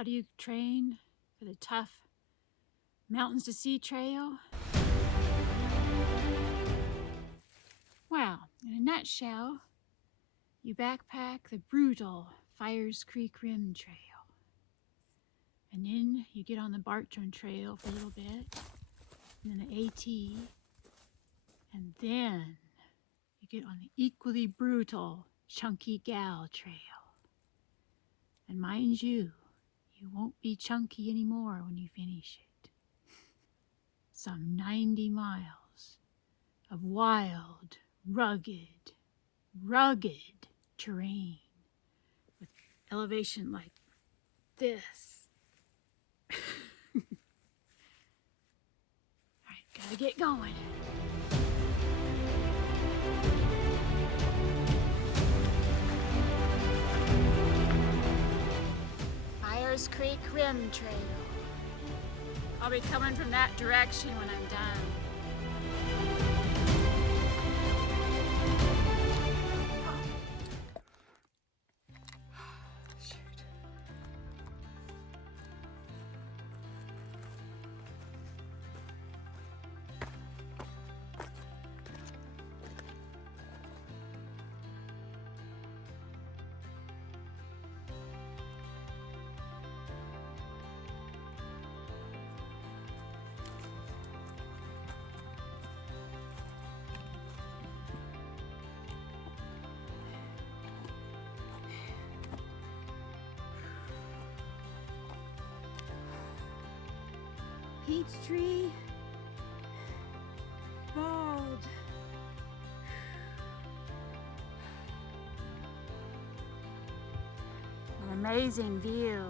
How do you train for the tough Mountains to Sea trail? Well, in a nutshell, you backpack the brutal Fires Creek Rim Trail. And then you get on the Bartram Trail for a little bit, and then the AT, and then you get on the equally brutal Chunky Gal Trail. And mind you, you won't be chunky anymore when you finish it. Some 90 miles of wild, rugged terrain with elevation like this. All right, gotta get going. Fires Creek Rim Trail. I'll be coming from that direction when I'm done. Shoot. Peachtree, bald. An amazing view.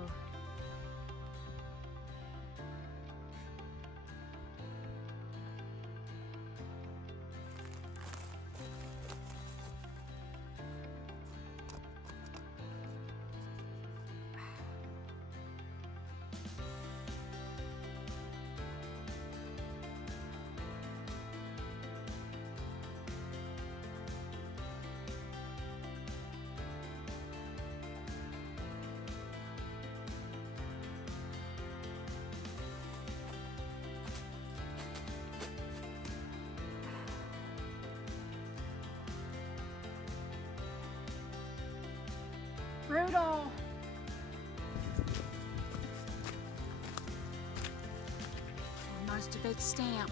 Brutal. Almost a big stamp.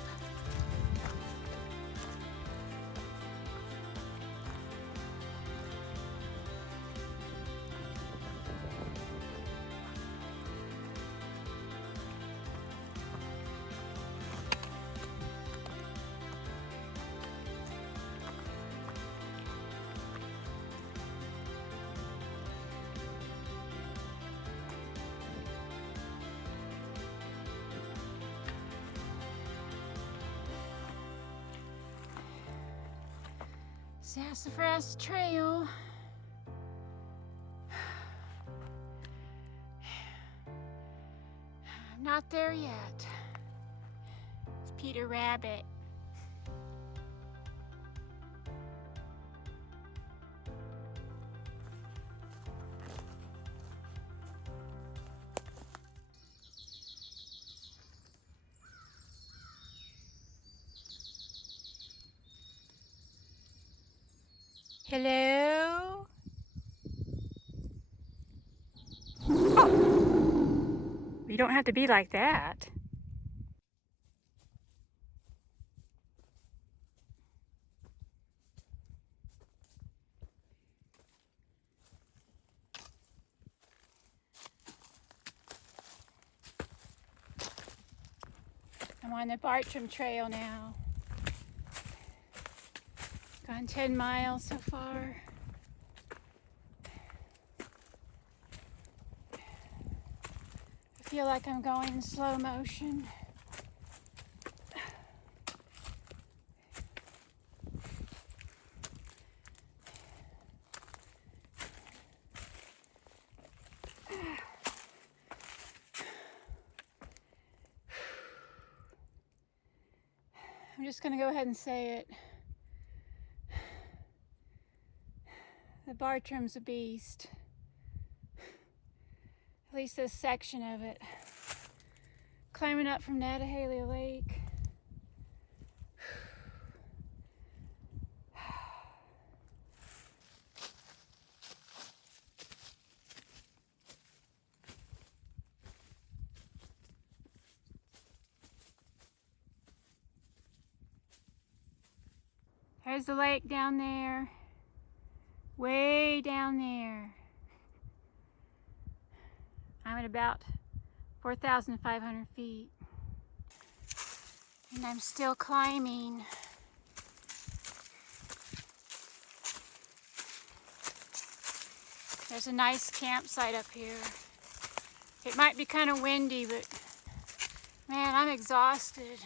Sassafras Trail. I'm not there yet. It's Peter Rabbit. Hello? Oh. You don't have to be like that. I'm on the Bartram Trail now. Gone 10 miles so far. I feel like I'm going in slow motion. I'm just going to go ahead and say it. The Bartram's a beast. At least this section of it. Climbing up from Pappelallee Lake. There's the lake down there. Way down there. I'm at about 4,500 feet. And I'm still climbing. There's a nice campsite up here. It might be kind of windy, but man, I'm exhausted.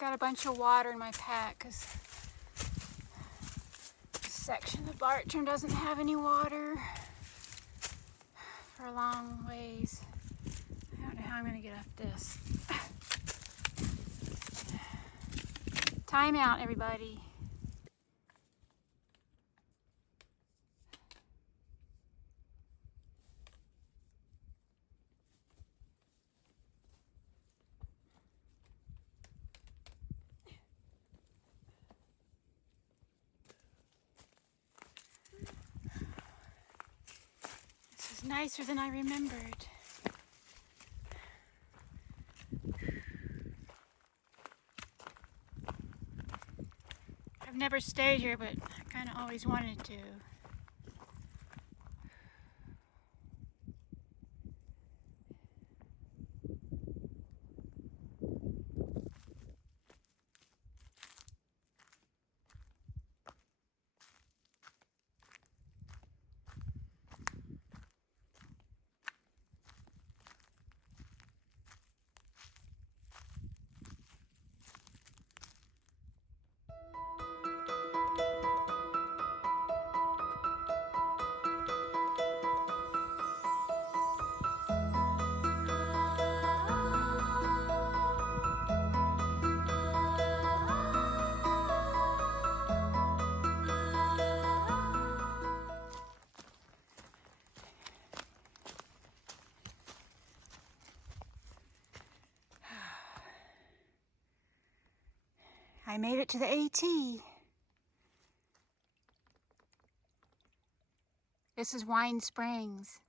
Got a bunch of water in my pack because this section of Bartram doesn't have any water for a long ways. I don't know how I'm going to get up this. Time out, everybody. This is nicer than I remembered. I've never stayed here, but I kind of always wanted to. I made it to the AT. This is Wine Springs.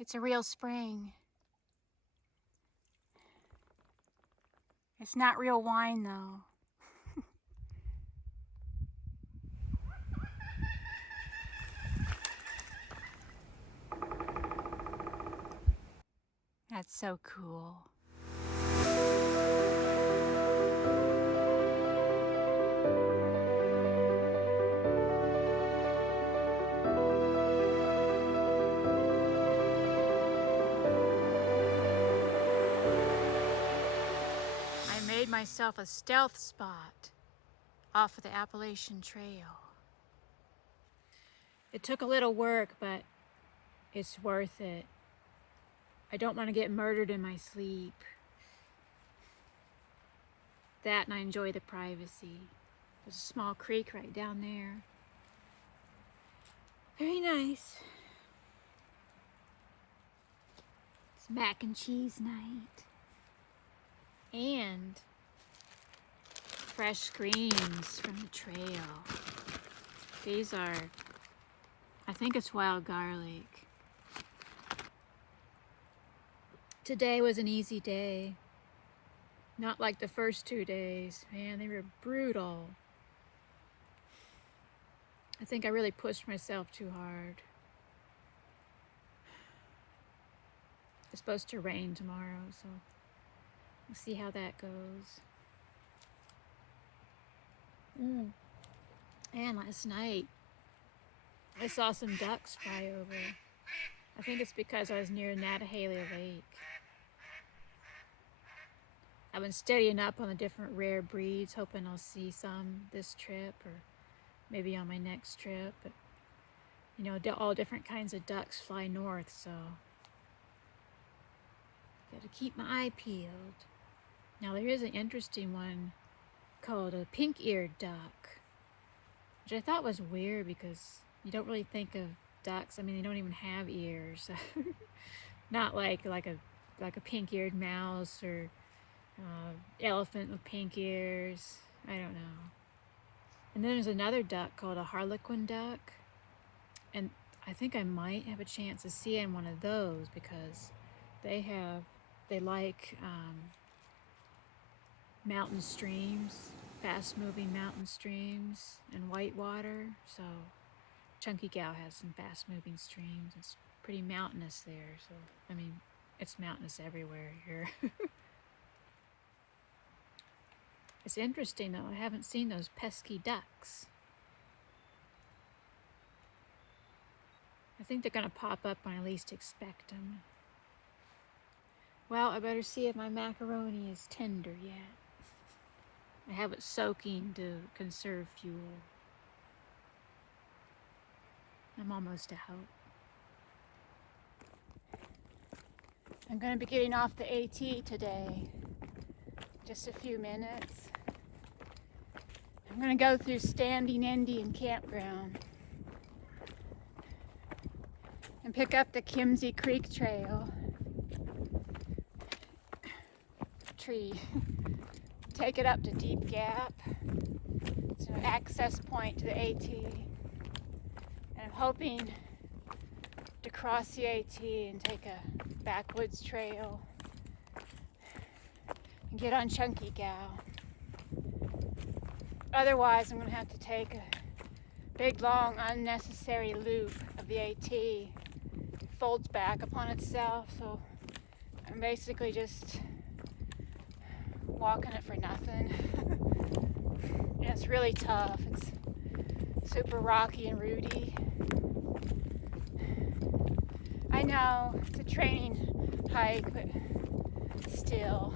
It's a real spring. It's not real wine though. That's so cool. Made myself a stealth spot off of the Appalachian Trail. It took a little work, but it's worth it. I don't want to get murdered in my sleep. That, and I enjoy the privacy. There's a small creek right down there. Very nice. It's mac and cheese night. And fresh greens from the trail. These are, I think it's wild garlic. Today was an easy day. Not like the first 2 days. Man, they were brutal. I think I really pushed myself too hard. It's supposed to rain tomorrow, so we'll see how that goes. And last night, I saw some ducks fly over. I think it's because I was near Pappelallee Lake. I've been studying up on the different rare breeds, hoping I'll see some this trip or maybe on my next trip. But, you know, all different kinds of ducks fly north, so got to keep my eye peeled. Now there is an interesting one called a pink-eared duck. which I thought was weird because you don't really think of ducks. I mean, they don't even have ears. Not like a pink-eared mouse or elephant with pink ears. I don't know. And then there's another duck called a harlequin duck, and I think I might have a chance of seeing one of those because they like mountain streams, fast-moving mountain streams and white water. So Chunky Gal has some fast-moving streams. It's pretty mountainous there. So I mean, it's mountainous everywhere here. It's interesting though, I haven't seen those pesky ducks. I think they're gonna pop up when I least expect them. Well, I better see if my macaroni is tender yet. I have it soaking to conserve fuel. I'm almost out. I'm gonna be getting off the AT today. Just a few minutes. I'm gonna go through Standing Indian Campground and pick up the Kimsey Creek Trail tree. Take it up to Deep Gap. It's an access point to the AT. And I'm hoping to cross the AT and take a backwoods trail and get on Chunky Gal. Otherwise, I'm going to have to take a big, long, unnecessary loop of the AT. It folds back upon itself, so I'm basically just walking it for nothing. And it's really tough. It's super rocky and rooty. I know it's a training hike, but still.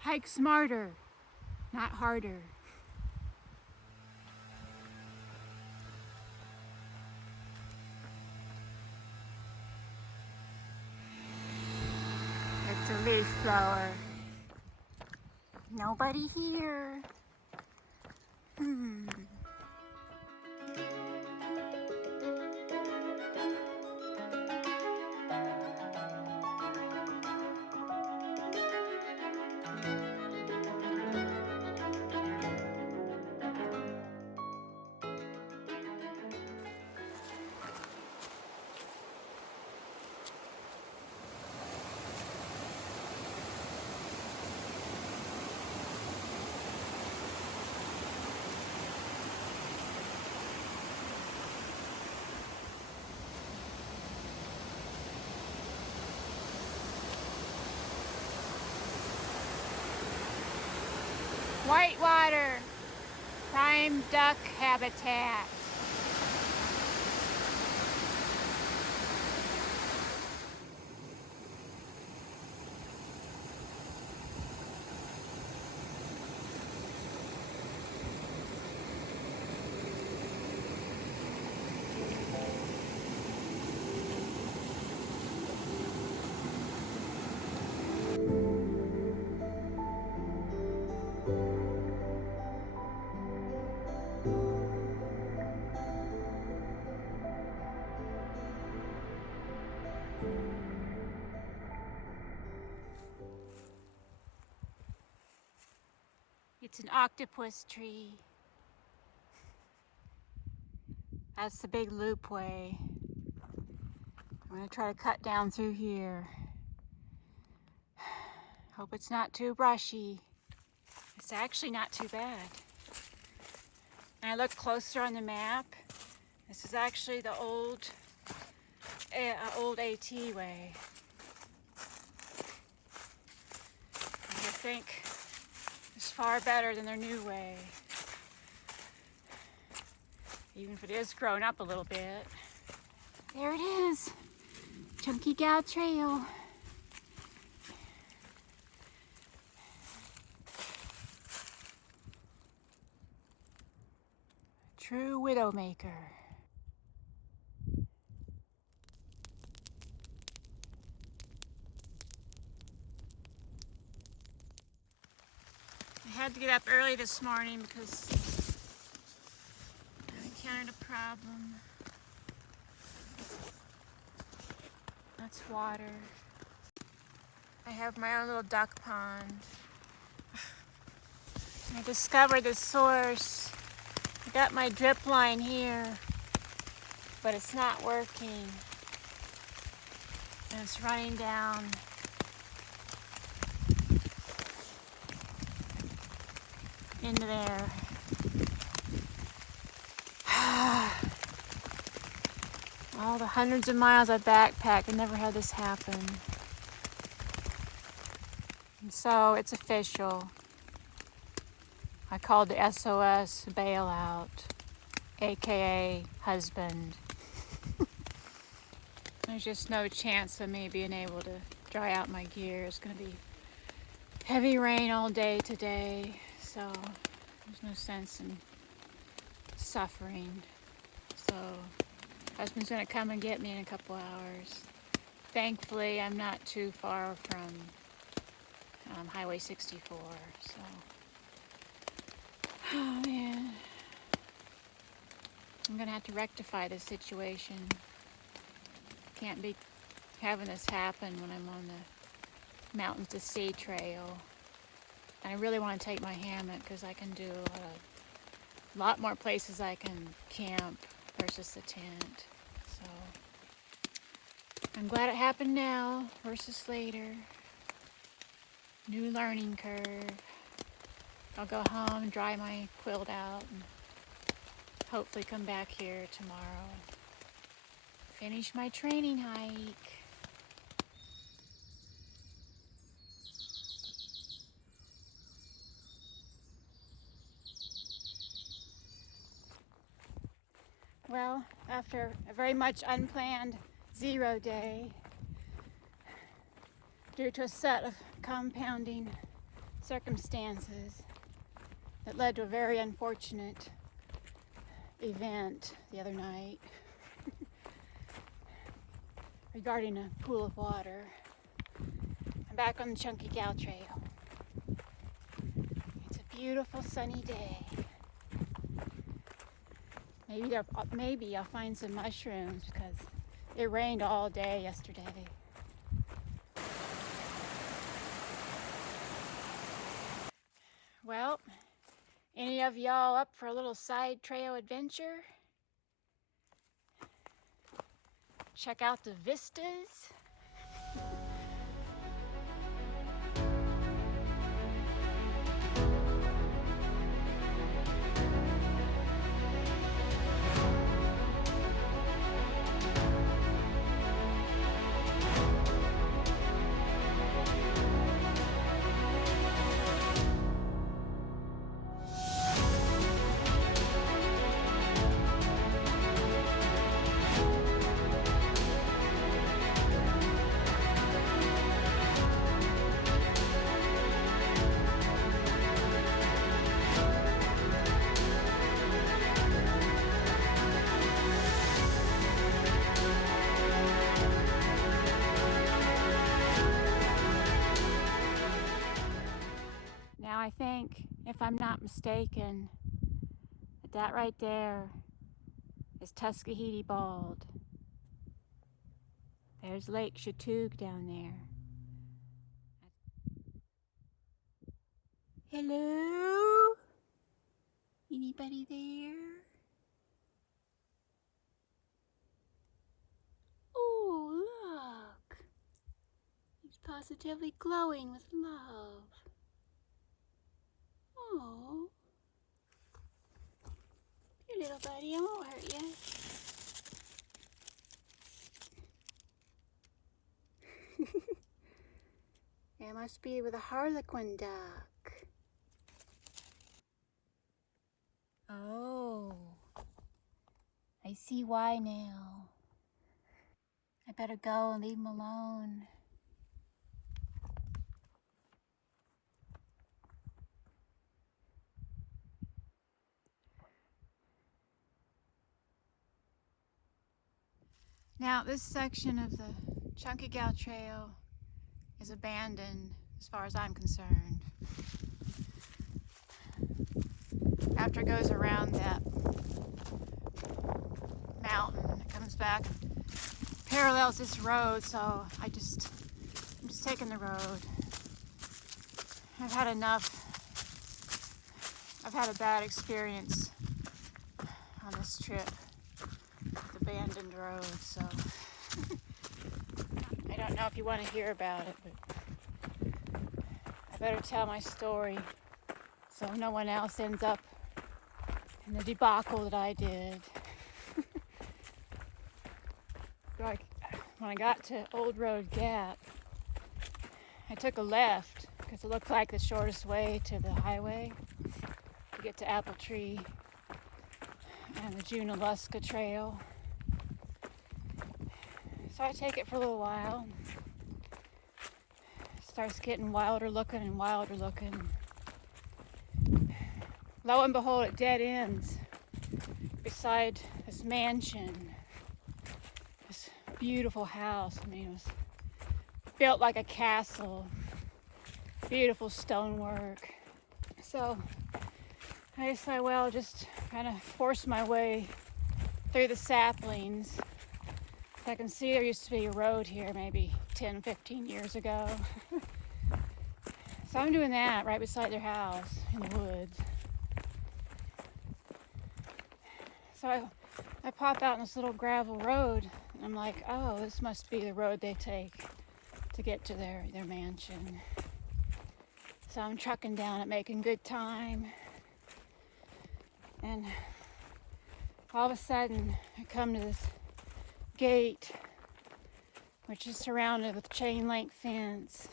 Hike smarter, not harder. It's a leaf blower. Nobody here. Whitewater, prime duck habitat. It's an octopus tree. That's the big loopway. I'm gonna try to cut down through here. Hope it's not too brushy. It's actually not too bad. And I looked closer on the map. This is actually the old AT way. I think it's far better than their new way. Even if it is grown up a little bit. There it is, Chunky Gal Trail. True Widowmaker. I had to get up early this morning because I encountered a problem. That's water. I have my own little duck pond. I discovered the source. I got my drip line here, but it's not working. And it's running down. Into there. All the hundreds of miles I backpacked, I never had this happen. And so it's official. I called the SOS bailout, aka husband. There's just no chance of me being able to dry out my gear. It's gonna be heavy rain all day today, so there's no sense in suffering. So husband's gonna come and get me in a couple hours. Thankfully, I'm not too far from Highway 64, so. Oh man. I'm gonna have to rectify this situation. Can't be having this happen when I'm on the Mountains to Sea trail. And I really want to take my hammock because I can do a lot more places I can camp versus the tent. So I'm glad it happened now versus later. New learning curve. I'll go home and dry my quilt out and hopefully come back here tomorrow and finish my training hike. Well, after a very much unplanned 0 day, due to a set of compounding circumstances that led to a very unfortunate event the other night regarding a pool of water, I'm back on the Chunky Gal Trail. It's a beautiful sunny day. Maybe I'll find some mushrooms because it rained all day yesterday. Well, any of y'all up for a little side trail adventure? Check out the vistas. Now I think, if I'm not mistaken, that right there is Tuskegee Bald. There's Lake Chatoog down there. Hello? Anybody there? Oh, look. He's positively glowing with love. Oh, your little buddy, I won't hurt you. It must be with a harlequin duck. Oh, I see why now. I better go and leave him alone. Now, this section of the Chunky Gal Trail is abandoned as far as I'm concerned. After it goes around that mountain, it comes back, parallels this road, so I'm just taking the road. I've had enough. I've had a bad experience on this trip with abandoned roads, so I don't know if you want to hear about it, but I better tell my story so no one else ends up in the debacle that I did. Like, when I got to Old Road Gap, I took a left because it looked like the shortest way to the highway to get to Apple Tree and the Junaluska Trail. So I take it for a little while. It starts getting wilder looking and wilder looking. Lo and behold, it dead ends beside this mansion, this beautiful house. I mean, it was built like a castle, beautiful stonework. So I decided, well, just kind of force my way through the saplings. I can see there used to be a road here maybe 10, 15 years ago. So I'm doing that right beside their house in the woods. So I pop out on this little gravel road, and I'm like, oh, this must be the road they take to get to their mansion. So I'm trucking down it, making good time. And all of a sudden, I come to this gate, which is surrounded with chain link fence.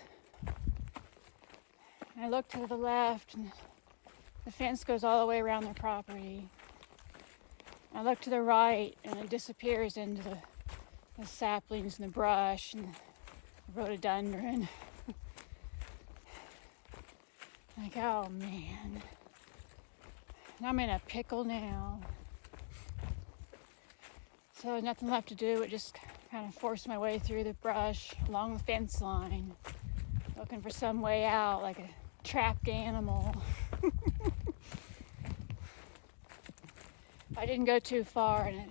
And I look to the left, and the fence goes all the way around their property. I look to the right, and it disappears into the saplings and the brush and the rhododendron. Like, oh man. And I'm in a pickle now. So there's nothing left to do but just kind of force my way through the brush along the fence line, looking for some way out like a trapped animal. I didn't go too far, and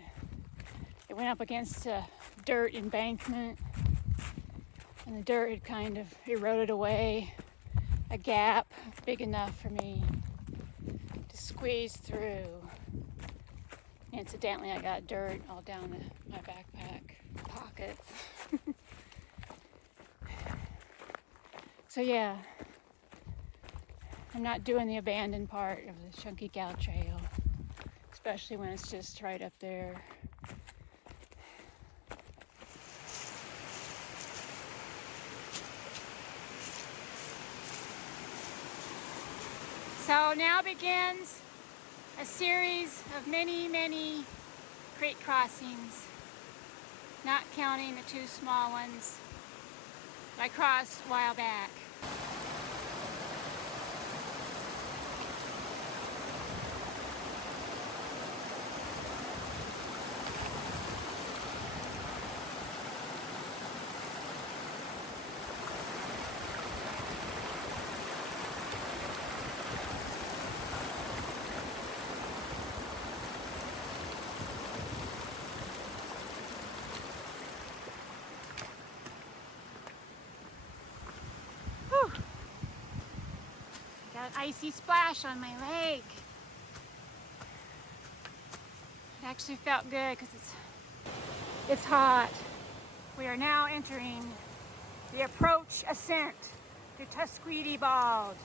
it went up against a dirt embankment, and the dirt had kind of eroded away a gap big enough for me to squeeze through. Incidentally, I got dirt all down my backpack pockets. So yeah, I'm not doing the abandoned part of the Chunky Gal Trail, especially when it's just right up there. So now begins a series of many, many creek crossings, not counting the two small ones that I crossed a while back. Got an icy splash on my leg. It actually felt good because it's hot. We are now entering the approach ascent to Tuskegee Bald.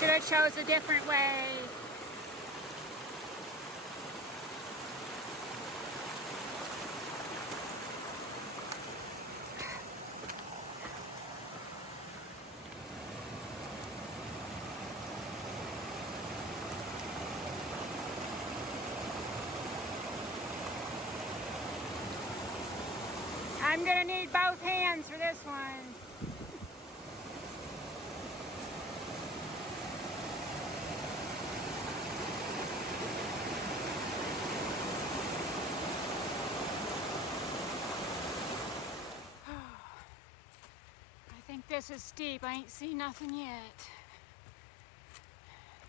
Should have chose a different way. I'm gonna need both hands for this one. I think this is steep. I ain't seen nothing yet.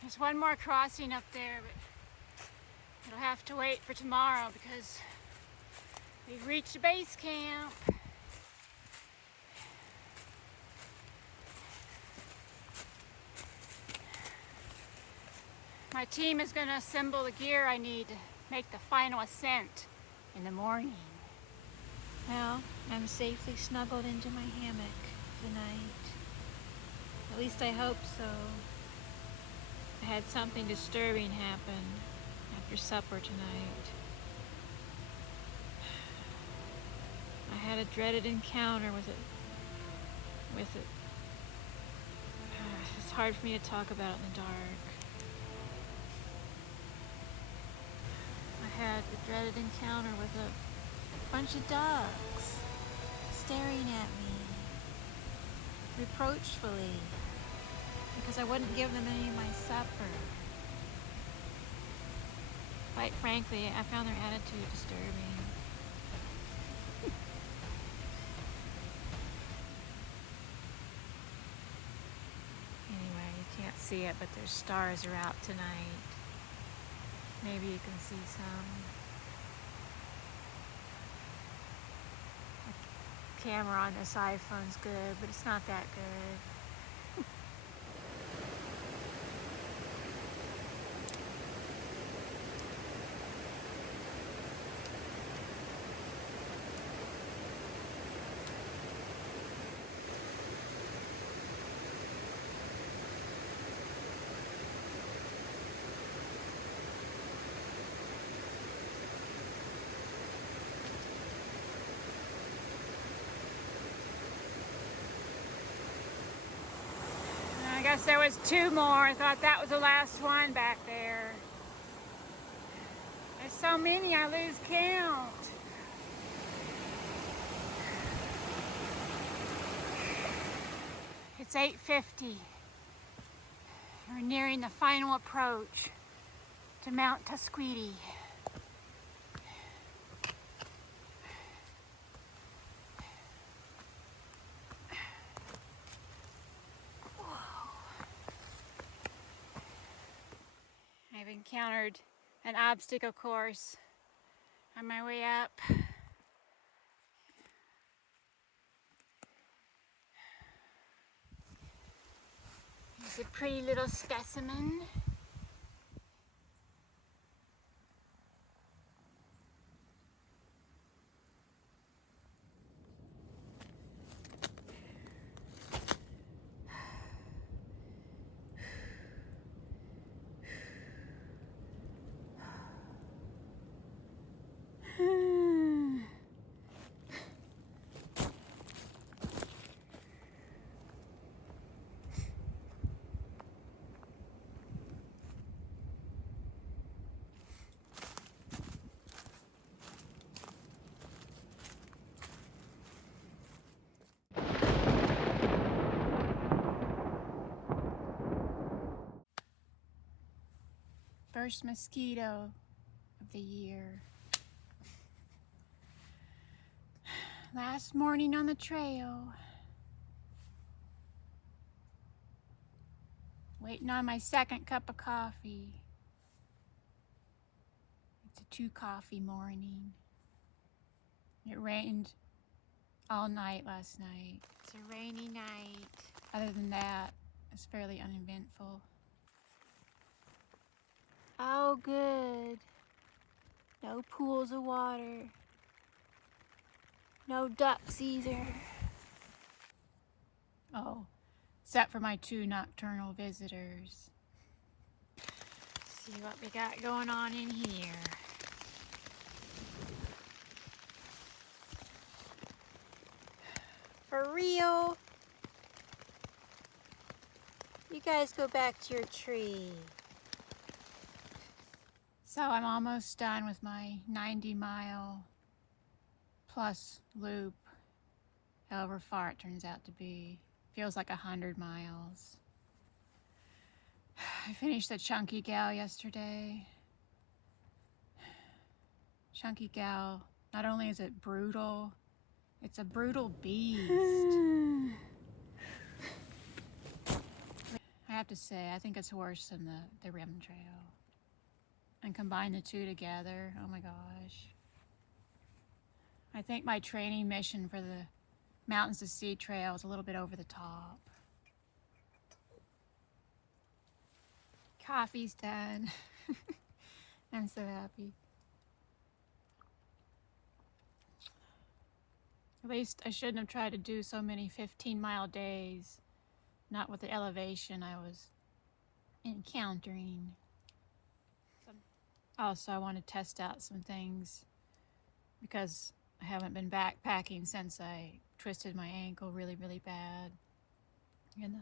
There's one more crossing up there, but it'll have to wait for tomorrow because we've reached base camp. My team is going to assemble the gear I need to make the final ascent in the morning. Well, I'm safely snuggled into my hammock tonight. At least I hope so. I had something disturbing happen after supper tonight. I had a dreaded encounter with it. It's hard for me to talk about it in the dark. I had a dreaded encounter with a bunch of dogs staring at me reproachfully because I wouldn't give them any of my supper. Quite frankly, I found their attitude disturbing. Anyway, you can't see it, but their stars are out tonight. Maybe you can see some. The camera on this iPhone's good, but it's not that good. I guess there was two more. I thought that was the last one back there. There's so many, I lose count. It's 8:50. We're nearing the final approach to Mount Tuskegee. I've encountered an obstacle course on my way up. It's a pretty little specimen. First mosquito of the year. Last morning on the trail. Waiting on my second cup of coffee. It's a 2 coffee morning. It rained all night last night. It's a rainy night. Other than that, it's fairly uneventful. Oh, good. No pools of water. No ducks either. Oh, except for my 2 nocturnal visitors. Let's see what we got going on in here. For real? You guys go back to your tree. So I'm almost done with my 90-mile plus loop, however far it turns out to be. Feels like 100 miles. I finished the Chunky Gal yesterday. Chunky Gal, not only is it brutal, it's a brutal beast. I have to say, I think it's worse than the Rim Trail. And combine the 2 together, oh my gosh. I think my training mission for the Mountains to Sea Trail is a little bit over the top. Coffee's done. I'm so happy. At least I shouldn't have tried to do so many 15-mile days, not with the elevation I was encountering. Also, I want to test out some things because I haven't been backpacking since I twisted my ankle really, really bad in the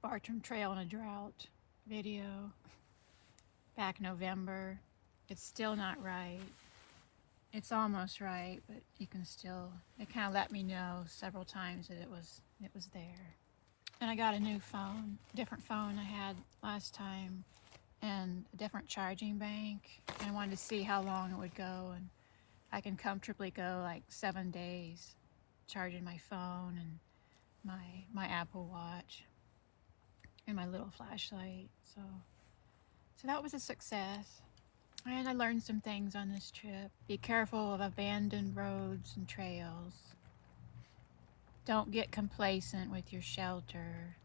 Bartram Trail in a Drought video back in November. It's still not right. It's almost right, but you can still, it kind of let me know several times that it was there. And I got a new phone, different phone I had last time, and a different charging bank. And I wanted to see how long it would go, and I can comfortably go like 7 days charging my phone and my Apple Watch and my little flashlight. So that was a success. And I learned some things on this trip. Be careful of abandoned roads and trails. Don't get complacent with your shelter.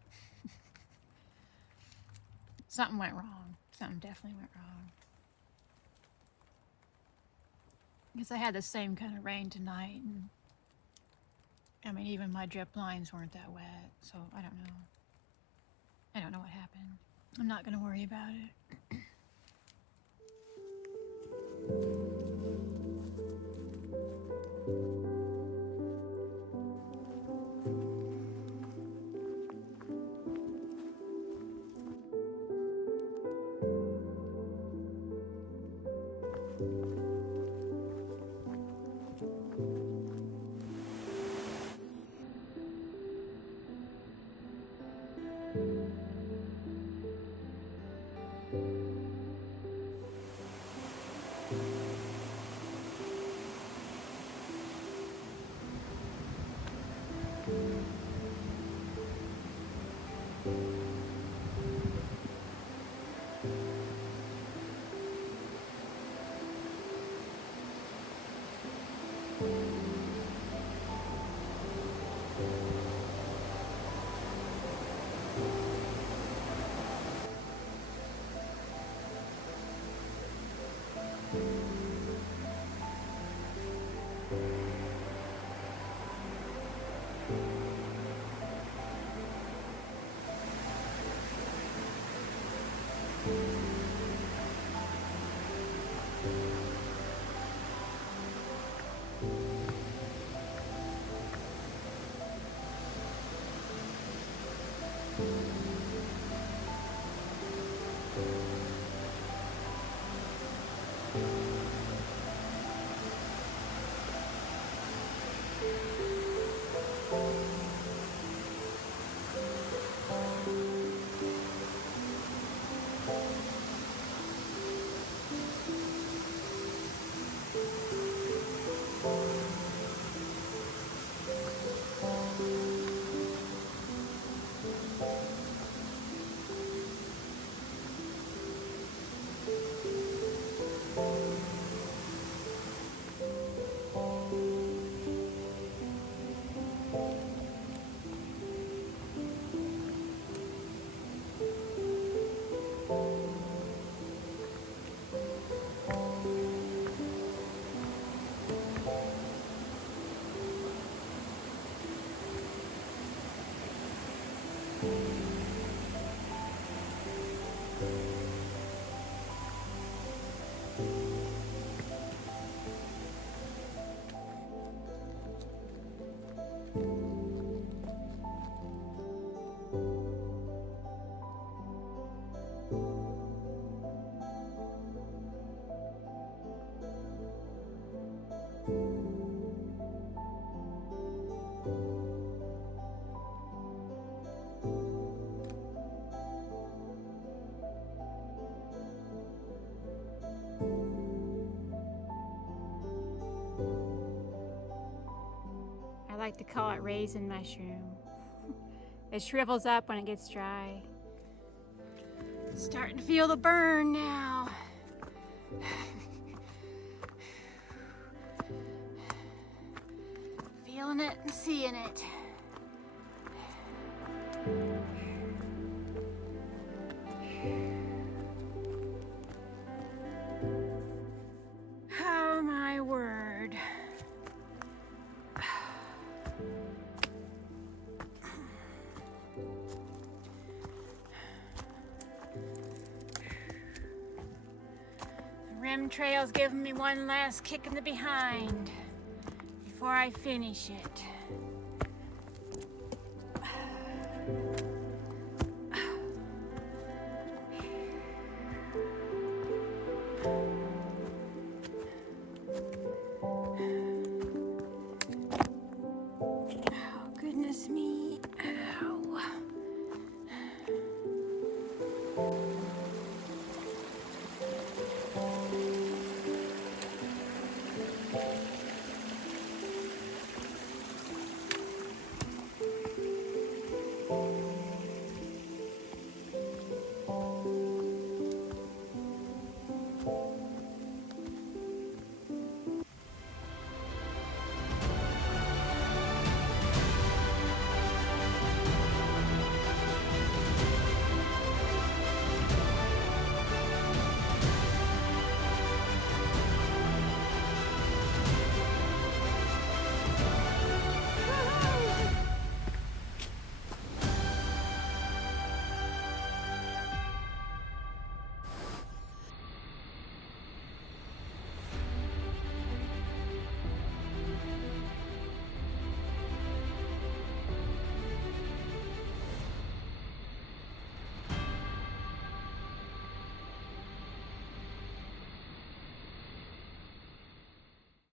Something went wrong. Something definitely went wrong. Because I had the same kind of rain tonight. And I mean, even my drip lines weren't that wet. So I don't know. I don't know what happened. I'm not going to worry about it. I like to call it raisin mushroom. It shrivels up when it gets dry. Starting to feel the burn now. Feeling it and seeing it. Oh my word. The rim trail's giving me one last kick in the behind before I finish it.